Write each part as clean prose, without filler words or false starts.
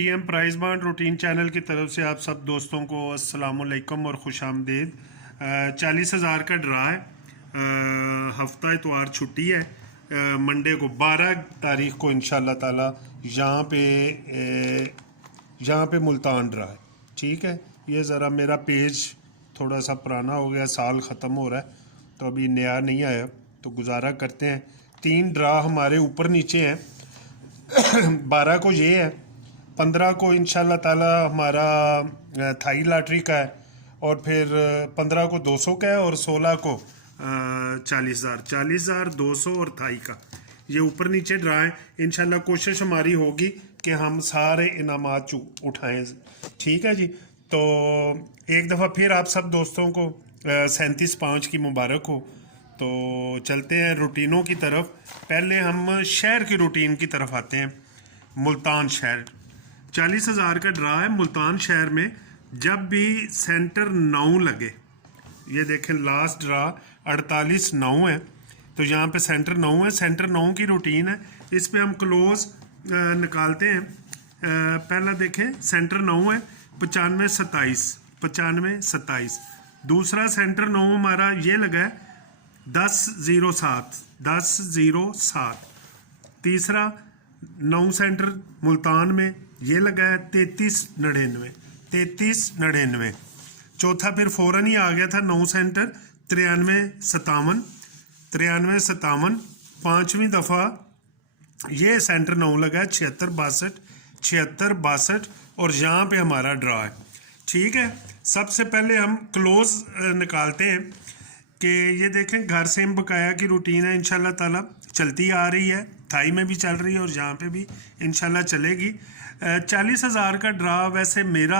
TM price bond routine channel की तरफ से आप सब दोस्तों को अस्सलामुअलैकुम और खुश आमदीद। 40,000 का ड्रा है। हफ्ता इतवार छुट्टी है। मंडे को 12 तारीख को इंशाल्लाह ताला यहाँ पे मुल्तान ड्रा है। ठीक है, ये ज़रा मेरा पेज थोड़ा सा पुराना हो गया, साल ख़त्म हो रहा है तो अभी नया नहीं आया, तो गुजारा करते हैं। 3 ड्रा हमारे ऊपर नीचे हैं। 12 को ये है, 15 को इंशाल्लाह ताला हमारा थाई लॉटरी का है, और फिर 15 को 200 का है, और 16 को 40,000, 200 और थाई का। ये ऊपर नीचे ड्रा है। इंशाल्लाह कोशिश हमारी होगी कि हम सारे इनामात उठाएं। ठीक है जी, तो एक दफ़ा फिर आप सब दोस्तों को 37/5 की मुबारक हो। तो चलते हैं रूटीनों की तरफ। पहले हम शहर की रूटीन की तरफ आते हैं। मुल्तान शहर 40,000 का ड्रा है। मुल्तान शहर में जब भी सेंटर 9 लगे, ये देखें लास्ट ड्रा 48/9 है, तो यहाँ पे सेंटर 9 है। सेंटर 9 की रूटीन है, इस पे हम क्लोज निकालते हैं। पहला देखें सेंटर 9 है 95/27। दूसरा सेंटर 9 हमारा ये लगा है 10/07। तीसरा 9 सेंटर मुल्तान में ये लगा है 33/99। चौथा फिर फ़ौरन ही आ गया था 9 सेंटर 93/57। पाँचवीं दफ़ा ये सेंटर 9 लगा है 76/62। और यहाँ पे हमारा ड्रा है। ठीक है, सबसे पहले हम क्लोज निकालते हैं कि ये देखें घर से बकाया की रूटीन है, इंशाल्लाह ताला चलती आ रही है। थाई में भी चल रही है और यहाँ पे भी इंशाल्लाह चलेगी। 40,000 का ड्रा, वैसे मेरा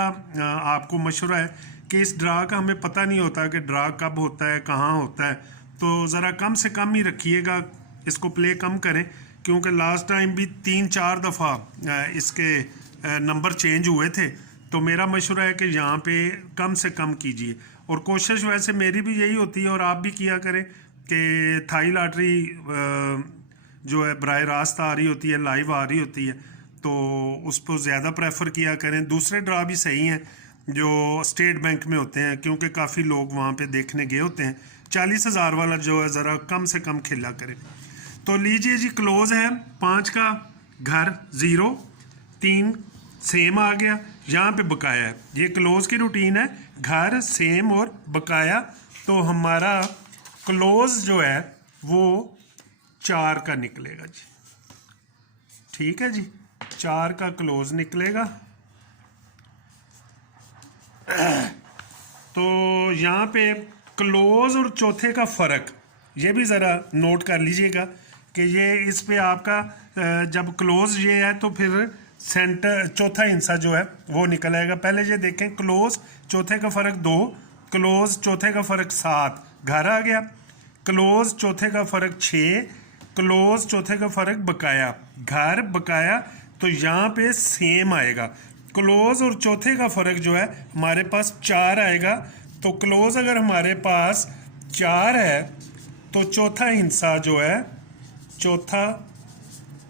आपको मशवरा है कि इस ड्रा का हमें पता नहीं होता कि ड्रा कब होता है, कहाँ होता है, तो ज़रा कम से कम ही रखिएगा, इसको प्ले कम करें, क्योंकि लास्ट टाइम भी 3-4 दफ़ा इसके नंबर चेंज हुए थे। तो मेरा मशवरा है कि यहाँ पे कम से कम कीजिए, और कोशिश वैसे मेरी भी यही होती है और आप भी किया करें कि थाई लॉटरी जो है बराह रास्त आ रही होती है, लाइव आ रही होती है, तो उस पर ज़्यादा प्रेफर किया करें। दूसरे ड्रा भी सही हैं जो स्टेट बैंक में होते हैं, क्योंकि काफ़ी लोग वहाँ पे देखने गए होते हैं। 40,000 वाला जो है ज़रा कम से कम खेला करें। तो लीजिए जी, क्लोज है 5 का घर 0, 3 सेम आ गया, यहाँ पे बकाया है। ये क्लोज की रूटीन है, घर सेम और बकाया। तो हमारा क्लोज जो है वो 4 का निकलेगा जी। ठीक है जी, 4 का क्लोज निकलेगा। तो यहाँ पे क्लोज और चौथे का फ़र्क ये भी ज़रा नोट कर लीजिएगा कि ये इस पे आपका जब क्लोज ये है तो फिर सेंटर चौथा हिस्सा जो है वो निकल आएगा। पहले ये देखें, क्लोज चौथे का फ़र्क 2, क्लोज चौथे का फ़र्क 7, घर आ गया। क्लोज चौथे का फ़र्क 6, क्लोज चौथे का फ़र्क बकाया, घर बकाया। तो यहाँ पे सेम आएगा। क्लोज और चौथे का फ़र्क जो है हमारे पास 4 आएगा। तो क्लोज अगर हमारे पास 4 है तो चौथा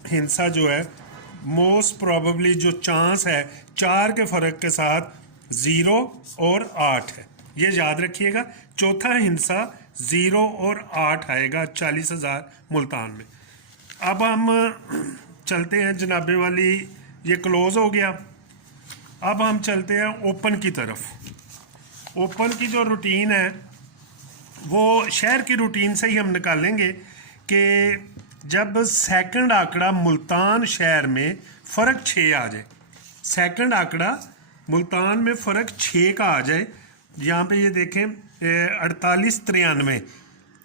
हिस्सा जो है मोस्ट प्रोबेबली जो चांस है 4 के फ़र्क के साथ 0 और 8 है। ये याद रखिएगा, चौथा हिस्सा 0 और 8 आएगा 40,000 मुल्तान में। अब हम चलते हैं जनाबे वाली, ये क्लोज हो गया। अब हम चलते हैं ओपन की तरफ। ओपन की जो रूटीन है वो शहर की रूटीन से ही हम निकालेंगे कि जब सेकंड आंकड़ा मुल्तान शहर में फ़र्क 6 आ जाए, सेकंड आंकड़ा मुल्तान में फ़र्क 6 का आ जाए। यहाँ पे ये देखें 48/93।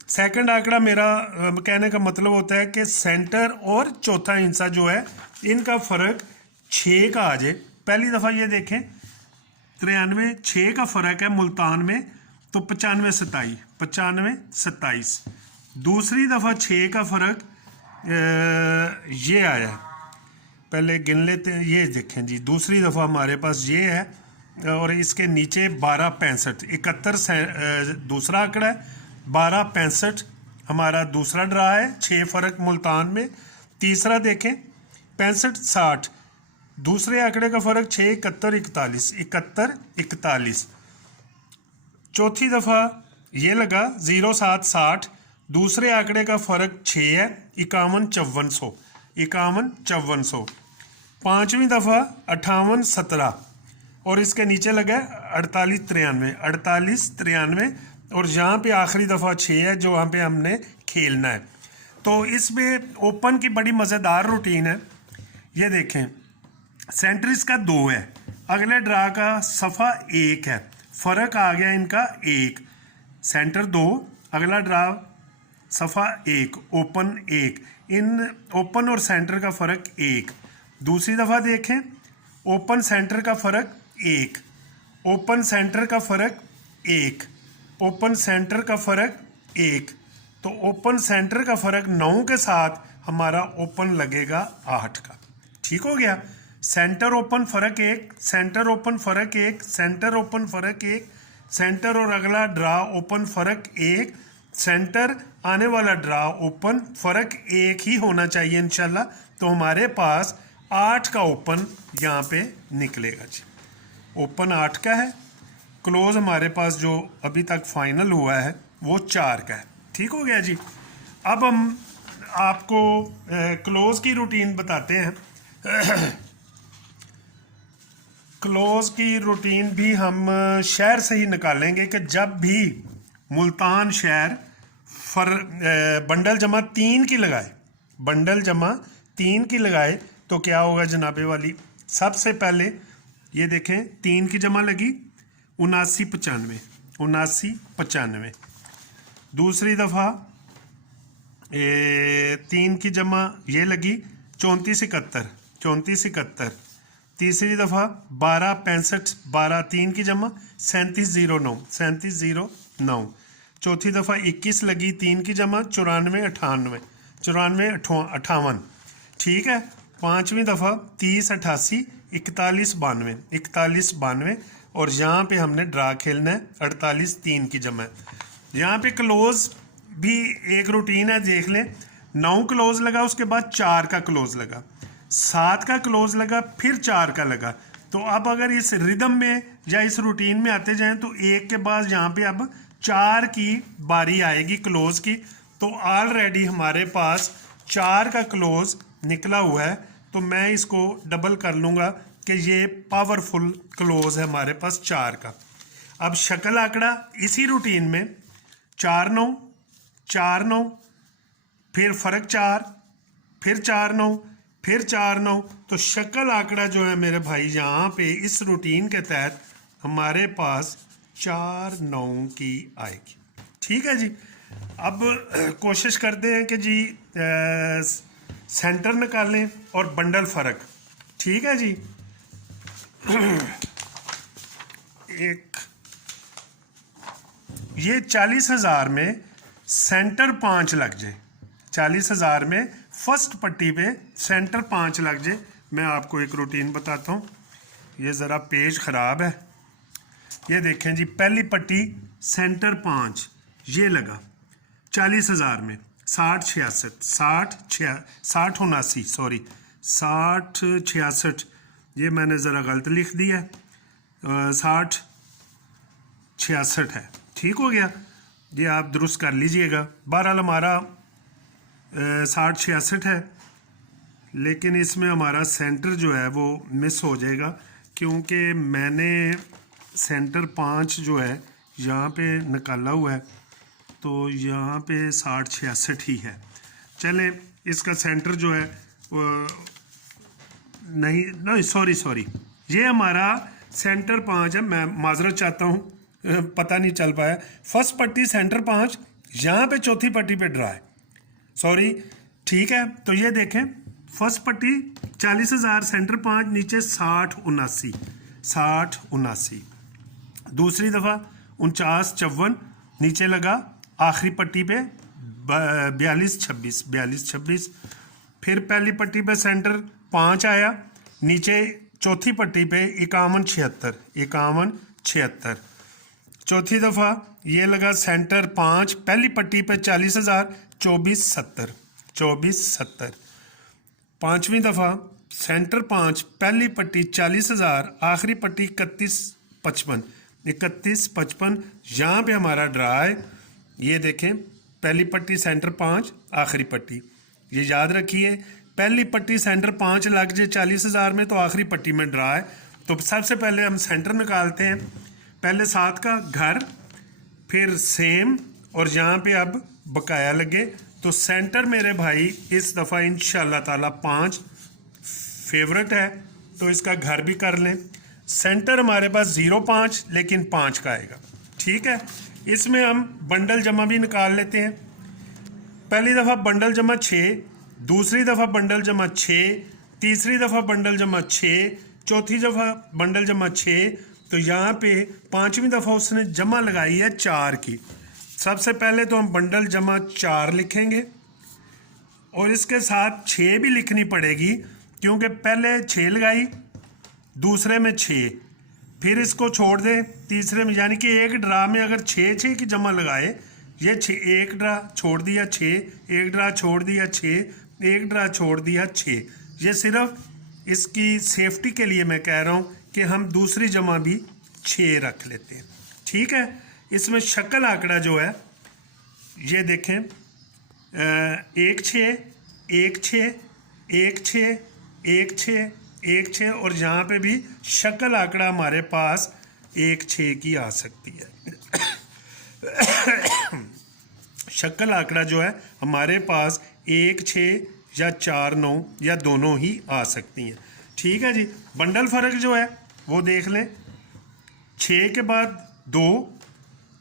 सेकंड आंकड़ा मेरा कहने का मतलब होता है कि सेंटर और चौथा हिस्सा जो है इनका फ़र्क 6 का आ जाए। पहली दफ़ा ये देखें 93/6 का फ़र्क है मुल्तान में, तो 95/27। दूसरी दफ़ा 6 का फ़र्क ये आया, पहले गिन लेते हैं। ये देखें जी, दूसरी दफ़ा हमारे पास ये है, और इसके नीचे 12/65 71 दूसरा आंकड़ा है, 12/65 हमारा दूसरा ड्रा है। 6 फ़र्क मुल्तान में। तीसरा देखें 65/60 दूसरे आंकड़े का फ़र्क 6, 71, 41, 71, 41। चौथी दफ़ा ये लगा 0, 7, 60। दूसरे आंकड़े का फ़र्क 6 है, 51, 5400, 51, 5400। पाँचवीं दफ़ा 58, 17 और इसके नीचे लगा 48, 93, 48, 93 और यहाँ पे आखिरी दफ़ा 6 है जो वहाँ पे हमने खेलना है। तो इसमें ओपन की बड़ी मज़ेदार रूटीन है। ये देखें, सेंटर इसका 2 है, अगले ड्रा का सफ़ा 1 है, फ़र्क आ गया इनका 1। सेंटर 2, अगला ड्रा सफ़ा 1, ओपन 1। इन ओपन और सेंटर का फ़र्क 1। दूसरी दफ़ा देखें, ओपन सेंटर का फ़र्क 1, ओपन सेंटर का फ़र्क 1, ओपन सेंटर का फ़र्क 1। तो ओपन सेंटर का फ़र्क 9 के साथ हमारा ओपन लगेगा 8 का। ठीक हो गया। सेंटर ओपन फ़र्क 1, सेंटर ओपन फ़र्क 1, सेंटर ओपन फ़र्क 1, सेंटर और अगला ड्रा ओपन फ़र्क 1, सेंटर आने वाला ड्रा ओपन फ़र्क 1 ही होना चाहिए इंशाल्लाह। तो हमारे पास 8 का ओपन यहाँ पे निकलेगा जी। ओपन 8 का है, क्लोज हमारे पास जो अभी तक फाइनल हुआ है वो 4 का है। ठीक हो गया जी। अब हम आपको क्लोज की रूटीन बताते हैं। क्लोज की रूटीन भी हम शहर से ही निकालेंगे कि जब भी मुल्तान शहर बंडल जमा 3 की लगाए, बंडल जमा 3 की लगाए तो क्या होगा जनाबे वाली। सबसे पहले ये देखें, 3 की जमा लगी 79, 95, 79, 95। दूसरी दफ़ा 3 की जमा ये लगी 34, 71, 34, 71। तीसरी दफ़ा 12, 65, 12, 3 की जमा 37, 09, 37, 09। चौथी दफ़ा 21 लगी 3 की जमा 94, 98, 94, 58। ठीक है। पाँचवीं दफ़ा 30, 88, 41, 92, 41, 92 और यहाँ पे हमने ड्रा खेलना है 48, 3 की जमा। यहाँ पे क्लोज भी एक रूटीन है, देख लें। 9 क्लोज लगा, उसके बाद 4 का क्लोज लगा, 7 का क्लोज लगा, फिर 4 का लगा। तो अब अगर इस रिदम में या इस रूटीन में आते जाएं तो एक के बाद यहाँ पे अब 4 की बारी आएगी क्लोज की। तो ऑलरेडी हमारे पास 4 का क्लोज निकला हुआ है, तो मैं इसको डबल कर लूँगा कि ये पावरफुल क्लोज है हमारे पास 4 का। अब शक्ल आंकड़ा इसी रूटीन में 4, 9, 4, 9, फिर फ़र्क 4, फिर 4, 9, फिर 4, 9। तो शक्ल आंकड़ा जो है मेरे भाई यहाँ पे इस रूटीन के तहत हमारे पास 4, 9 की आएगी। ठीक है जी। अब कोशिश करते हैं कि जी सेंटर निकालें और बंडल फ़र्क। ठीक है जी। एक ये 40,000 में सेंटर 5 लग जाए, 40,000 में फर्स्ट पट्टी पे सेंटर 5 लग जाए। मैं आपको एक रूटीन बताता हूँ। ये ज़रा पेज ख़राब है। ये देखें जी, पहली पट्टी सेंटर 5 ये लगा 40,000 में 60, 66, 60, 69, सॉरी 60, 66, ये मैंने ज़रा गलत लिख दिया है, 60, 66 है। ठीक हो गया, ये आप दुरुस्त कर लीजिएगा। बहरहाल हमारा 60, 66 है, लेकिन इसमें हमारा सेंटर जो है वो मिस हो जाएगा क्योंकि मैंने सेंटर 5 जो है यहाँ पे निकाला हुआ है, तो यहाँ पे 60, 66 ही है। चलें, इसका सेंटर जो है वो नहीं सॉरी ये हमारा सेंटर 5 है। मैं माजरत चाहता हूँ, पता नहीं चल पाया। फर्स्ट पट्टी सेंटर 5, यहाँ पे चौथी पट्टी पे ड्रा है, सॉरी। ठीक है, तो ये देखें, फर्स्ट पट्टी 40,000 सेंटर 5, नीचे 60, 79, 60, 79। दूसरी दफ़ा 49, 54 नीचे लगा, आखिरी पट्टी पे 42, 26, 42, 26। फिर पहली पट्टी पे सेंटर 5 आया, नीचे चौथी पट्टी पे 51, 76, 51, 76। चौथी दफ़ा ये लगा सेंटर 5, पहली पट्टी पे 40,000, 24, 70, 24, 70। पाँचवीं दफ़ा सेंटर 5, पहली पट्टी 40,000, आखिरी पट्टी 31,55, 31,55। यहाँ पे हमारा ड्रा है, ये देखें, पहली पट्टी सेंटर 5, आखिरी पट्टी, ये याद रखिए। पहली पट्टी सेंटर 5 लग जाए 40,000 में तो आखिरी पट्टी में ड्रा है। तो सबसे पहले हम सेंटर निकालते हैं, पहले 7 का घर, फिर सेम, और यहाँ पे अब बकाया लगे। तो सेंटर मेरे भाई इस दफ़ा इंशाल्लाह ताला 5 फेवरेट है, तो इसका घर भी कर लें। सेंटर हमारे पास 0,5 लेकिन 5 का आएगा, ठीक है। इसमें हम बंडल जमा भी निकाल लेते हैं। पहली दफ़ा बंडल जमा 6, दूसरी दफ़ा बंडल जमा 6, तीसरी दफ़ा बंडल जमा 6, चौथी दफ़ा बंडल जमा 6। तो यहाँ पे 5वीं दफ़ा उसने जमा लगाई है 4 की। सबसे पहले तो हम बंडल जमा 4 लिखेंगे और इसके साथ 6 भी लिखनी पड़ेगी, क्योंकि पहले 6 लगाई, दूसरे में 6, फिर इसको छोड़ दें तीसरे में, यानी कि एक ड्रा में अगर 6 की जमा लगाए, ये 6, एक ड्रा छोड़ दिया 6, एक ड्रा छोड़ दिया 6, एक ड्रा छोड़ दिया 6। ये सिर्फ इसकी सेफ्टी के लिए मैं कह रहा हूँ कि हम दूसरी जमा भी 6 रख लेते हैं, ठीक है। इसमें शक्ल आंकड़ा जो है ये देखें, 1 6 1 6 1 6 1 6 1 6, और यहाँ पे भी शक्ल आंकड़ा हमारे पास 1 6 की आ सकती है। शक्ल आंकड़ा जो है हमारे पास 1 6 या 4 9 या दोनों ही आ सकती हैं, ठीक है जी। बंडल फ़र्क जो है वो देख लें, 6 के बाद 2,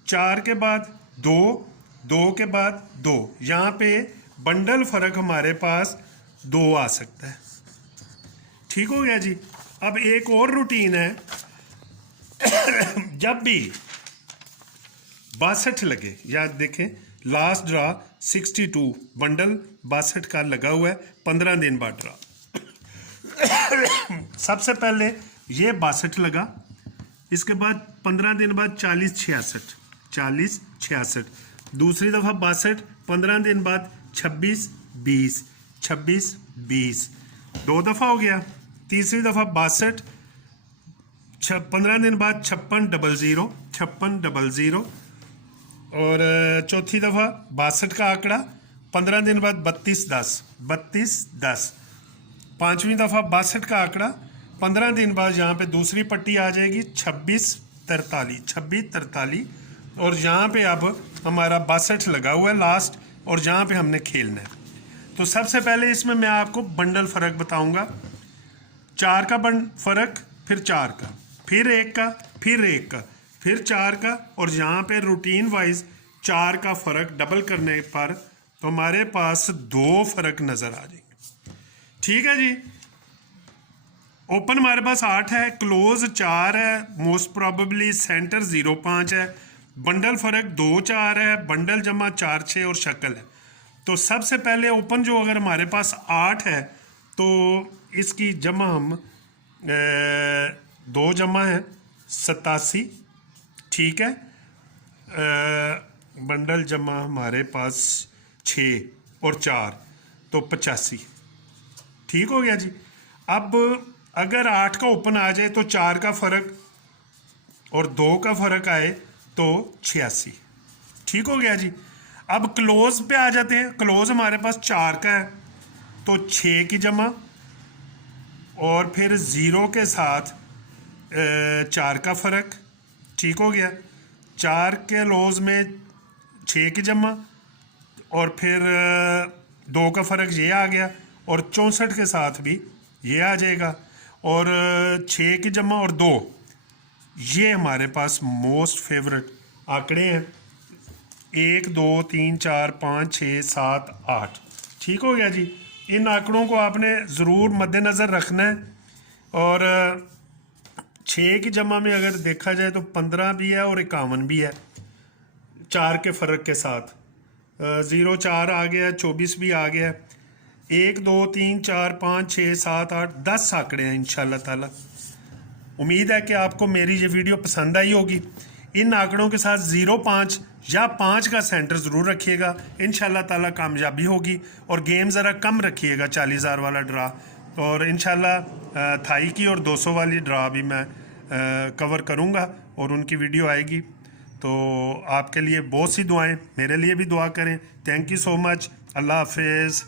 4 के बाद 2, 2 के बाद 2, यहाँ पे बंडल फ़र्क हमारे पास 2 आ सकता है, ठीक हो गया जी। अब एक और रूटीन है, जब भी 62 लगे, याद देखें लास्ट ड्रा 62, बंडल 62 का लगा हुआ है, 15 दिन बाद ड्रा। सबसे पहले ये 62 लगा, इसके बाद 15 दिन बाद 40 66, 40 66, दूसरी दफ़ा 62, 15 दिन बाद 26 20, 26 20, 2 दफ़ा हो गया। तीसरी दफ़ा 62, 15 दिन बाद 56 00, 56 00, और चौथी दफ़ा 62 का आंकड़ा 15 दिन बाद 32 10, 32 10, पाँचवीं दफ़ा 62 का आंकड़ा 15 दिन बाद यहाँ पे दूसरी पट्टी आ जाएगी 26 43, 26 43, और यहाँ पे अब हमारा 62 लगा हुआ है लास्ट, और जहाँ पे हमने खेलना है। तो सबसे पहले इसमें मैं आपको बंडल फ़र्क बताऊँगा, 4 का फ़र्क, फिर 4 का, फिर 1 का, फिर 1 का, फिर 4 का, और यहाँ पे रूटीन वाइज 4 का फ़र्क डबल करने पर तो हमारे पास 2 फ़र्क नज़र आ जाएंगे, ठीक है जी। ओपन हमारे पास 8 है, क्लोज 4 है, मोस्ट प्रॉबेबली सेंटर 0,5 है, बंडल फ़र्क 2 4 है, बंडल जमा 4 6 और शक्ल है। तो सबसे पहले ओपन जो अगर हमारे पास 8 है तो इसकी जमा हम 2 जमा है 87, ठीक है। बंडल जमा हमारे पास 6 और 4 तो 85, ठीक हो गया जी। अब अगर 8 का ओपन आ जाए तो 4 का फ़र्क और 2 का फ़र्क आए तो 86, ठीक हो गया जी। अब क्लोज पे आ जाते हैं, क्लोज हमारे पास 4 का है तो 6 की जमा, और फिर 0 के साथ 4 का फ़र्क, ठीक हो गया। 4 के क्लोज में 6 की जमा, और फिर 2 का फ़र्क ये आ गया, और 64 के साथ भी ये आ जाएगा, और 6 की जमा और 2, ये हमारे पास मोस्ट फेवरेट आंकड़े हैं, 1 2 3 4 5 6 7 8, ठीक हो गया जी। इन आंकड़ों को आपने ज़रूर मद्देनज़र रखना है, और 6 की जमा में अगर देखा जाए तो 15 भी है और 51 भी है 4 के फ़र्क के साथ, 0 4 आ गया, 24 भी आ गया, 1 2 3 4 5 6 7 8 10 आंकड़े हैं इंशाल्लाह ताला। उम्मीद है कि आपको मेरी ये वीडियो पसंद आई होगी। इन आंकड़ों के साथ 0 5 या 5 का सेंटर ज़रूर रखिएगा, इंशाल्लाह ताला कामयाबी होगी। और गेम ज़रा कम रखिएगा, 40,000 वाला ड्रा, और इंशाल्लाह थाई की और 200 वाली ड्रा भी मैं कवर करूँगा और उनकी वीडियो आएगी। तो आपके लिए बहुत सी दुआएं, मेरे लिए भी दुआ करें। Thank you so much. अल्लाह हाफिज़।